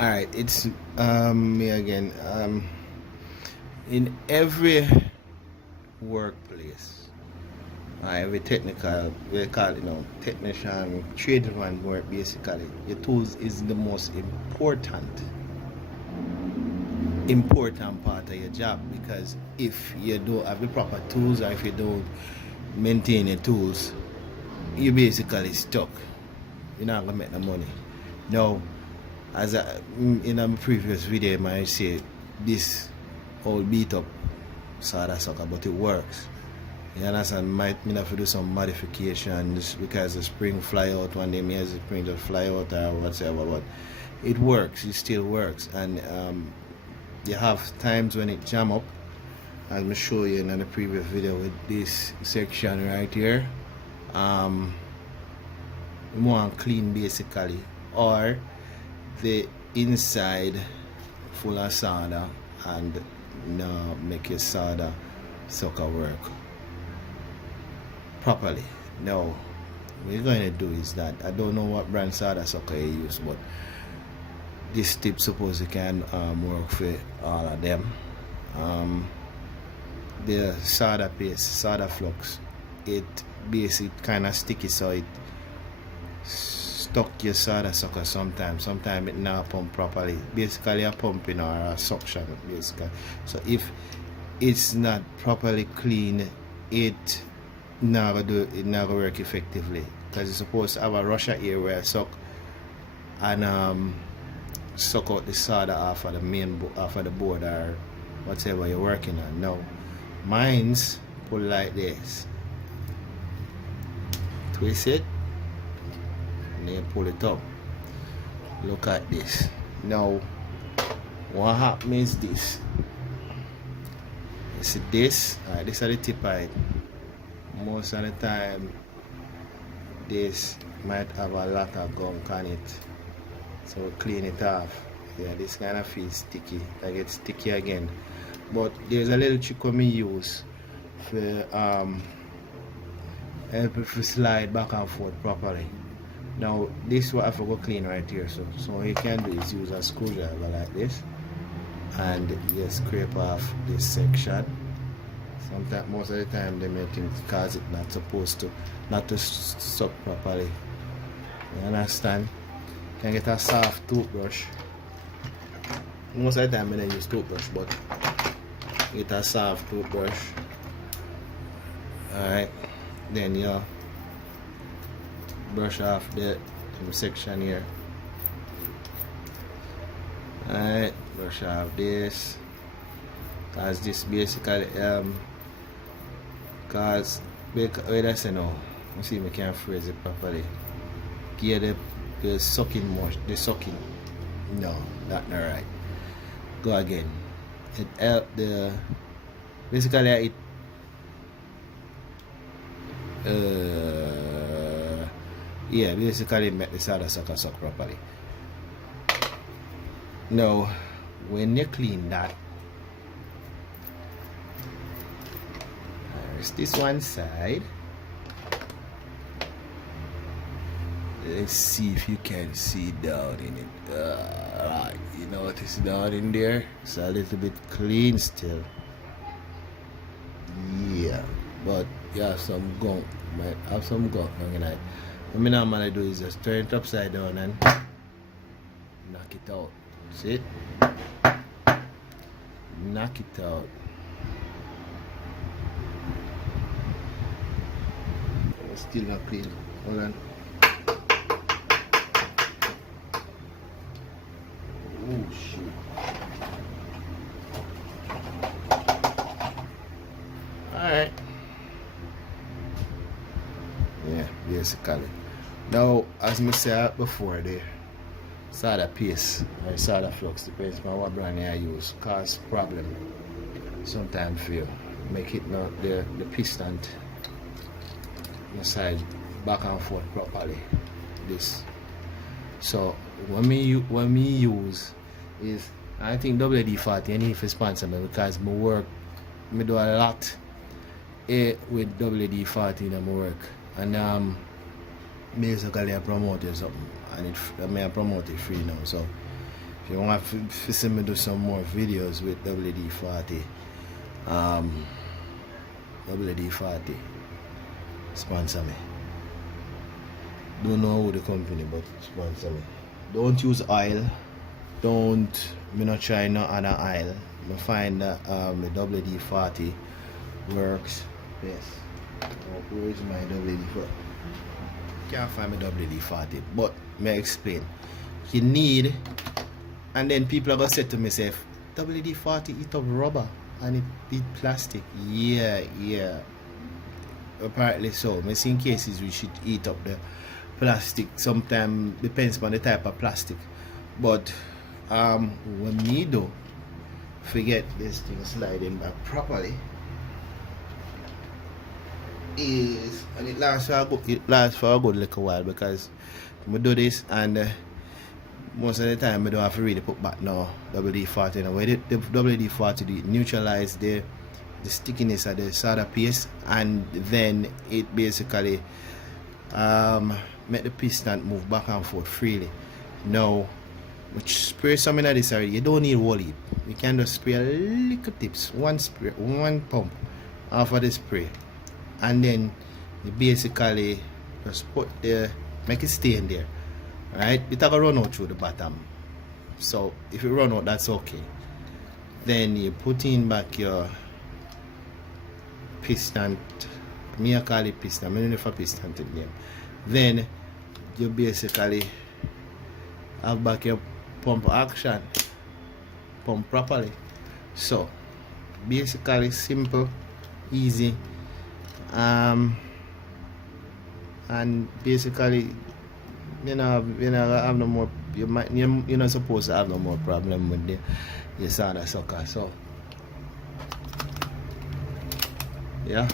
Alright, it's me again. In every workplace, every technical, we call it, technician, tradesman work basically, your tools is the most important part of your job, because if you don't have the proper tools, or if you don't maintain your tools, you're basically stuck. You're not gonna make the money. Now, as in a previous video, I might say this old beat up soda sucker, but it works. You understand? Might have to do some modifications because the spring fly out one day, maybe the spring just fly out or whatever, but it works. It still works, and you have times when it jam up, as I show you in the previous video with this section right here. You want clean basically, or the inside full of solder and now make your solder sucker work properly. Now what you're going to do is that, I don't know what brand solder sucker you use, but this tip suppose it can work for all of them. The solder paste, solder flux, it basically kind of sticky, so it stuck your solder sucker sometimes it not pump properly. Basically a pumping or a suction basically. So if it's not properly clean, it never work effectively, because it's supposed to have a rush of air where it suck and suck out the solder off of the off of the board or whatever you're working on. Now mine's put like this, twist it and then pull it up. Look at this. Now what happens is this. You see this? Alright, this is the tip of it. Most of the time this might have a lot of gunk on it, so we'll clean it off. Yeah, this kind of feels sticky. I get sticky again, but there's a little trick we use for help it to slide back and forth properly. Now this is what I forgot clean right here, so what you can do is use a screwdriver like this and you scrape off this section. Sometimes, most of the time, they may think because it's not to suck properly. You understand? You can get a soft toothbrush. Most of the time I don't use toothbrush, but get a soft toothbrush. Alright, then you brush off the section here. Alright, brush off this, because this basically because wait I say no, you see me can't phrase it properly. Give the sucking more, the sucking. No, that's not right. Go again. It help the basically it basically make the solder sucker suck properly. Now when you clean that, there's this one side. Let's see if you can see down in it. Right, you notice down in there, it's a little bit clean still. Yeah, but you have some gunk. Might have some gunk down in it. What I normally do is just turn it upside down and knock it out. See it? Knock it out. Still not clean. Hold on. Oh shit. Alright. Yeah, basically. Now, as I said before, the solder paste or solder flux, depends on what brand I use, cause problem sometimes for you. Make it not the piston side back and forth properly. This. So what me use is, I think WD-40 need to sponsor me, because me do a lot with WD-40 in my work, and basically I promote something, and I promote it free now. So if If you want to see me do some more videos with WD-40, WD-40 sponsor me. Don't know who the company, but sponsor me. Don't use oil. Me not try no other oil. I find that the WD-40 works best. Where is my WD-40? Can't find my WD-40, but may I explain. You need, and then people are gonna say to myself, WD-40 eat up rubber and it eat plastic. Yeah. Apparently so. I see in cases we should eat up the plastic. Sometimes depends on the type of plastic. But when me do forget this thing sliding back properly is, and it lasts for a good little while, because we do this and most of the time we don't have to really put back no WD-40 in a way. The WD-40 neutralize the stickiness of the soda paste, and then it basically make the piston move back and forth freely. Now, which spray some in this already, you don't need whole heap. You can just spray a little tips, one pump off of the spray, and then you basically just make it stay in there. Right? It's gonna run out through the bottom. So if it run out, that's okay. Then you put in back your piston. Me I call it piston. I don't know if a piston to them. Then you basically have back your pump action. Pump properly. So basically simple, easy, and basically you have no more. You're not supposed to have no more problem with your soda sucker. So yeah,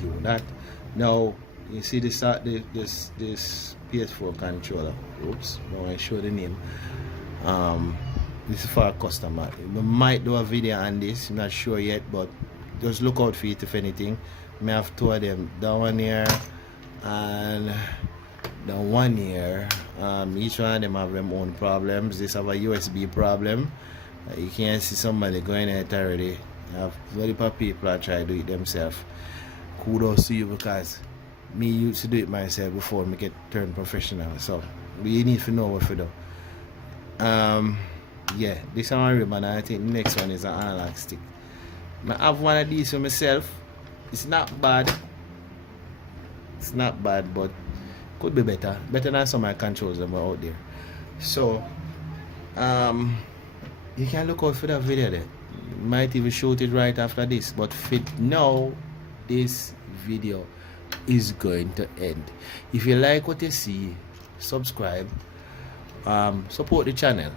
do that. Now you see this PS4 controller. Oops, I want to show the name. This is for a customer. We might do a video on this. I'm not sure yet, but just look out for it if anything. I may have two of them. That one here and the one here. Each one of them have their own problems. This have a USB problem. You can see somebody going at it already. Very few people are trying to do it themselves. Kudos to you, because me used to do it myself before me get turned professional. So we need to know what to do. Yeah, this one ribbon, and I think the next one is an analog stick. I have one of these for myself. It's not bad. It's not bad, but could be better. Better than some of my controls that were out there. So you can look out for that video there. Might even shoot it right after this, but now this video is going to end. If you like what you see, subscribe, support the channel.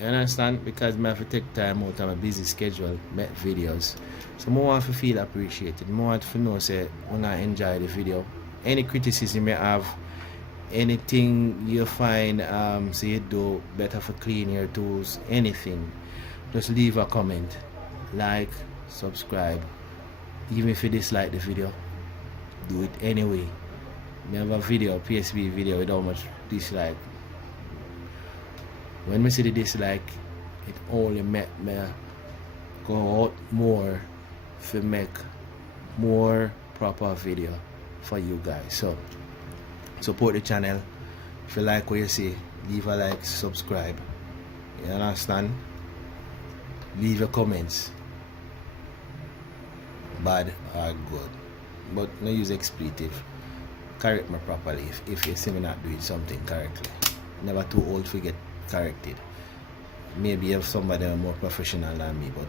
You understand? Because I have to take time out of my busy schedule make videos. So I want to feel appreciated. I want to know say when I enjoy the video. Any criticism you have, anything you find say you do better for clean your tools, anything, just leave a comment, like, subscribe. Even if you dislike the video, do it anyway. We have a video, PSP video without much dislike. When we see the dislike, it only make me go out more to make more proper video for you guys. So support the channel. If you like what you see, leave a like, subscribe. You understand? Leave your comments, bad or good, but no use expletive. Correct me properly if you see me not doing something correctly. Never too old to get corrected. Maybe you have somebody more professional than me, but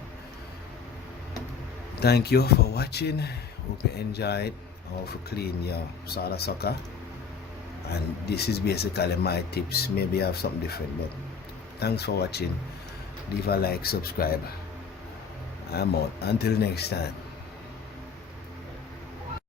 thank you for watching. Hope you enjoyed how to clean your soda sucker. And this is basically my tips. Maybe you have something different, but thanks for watching. Leave a like, subscribe. I'm out. Until next time.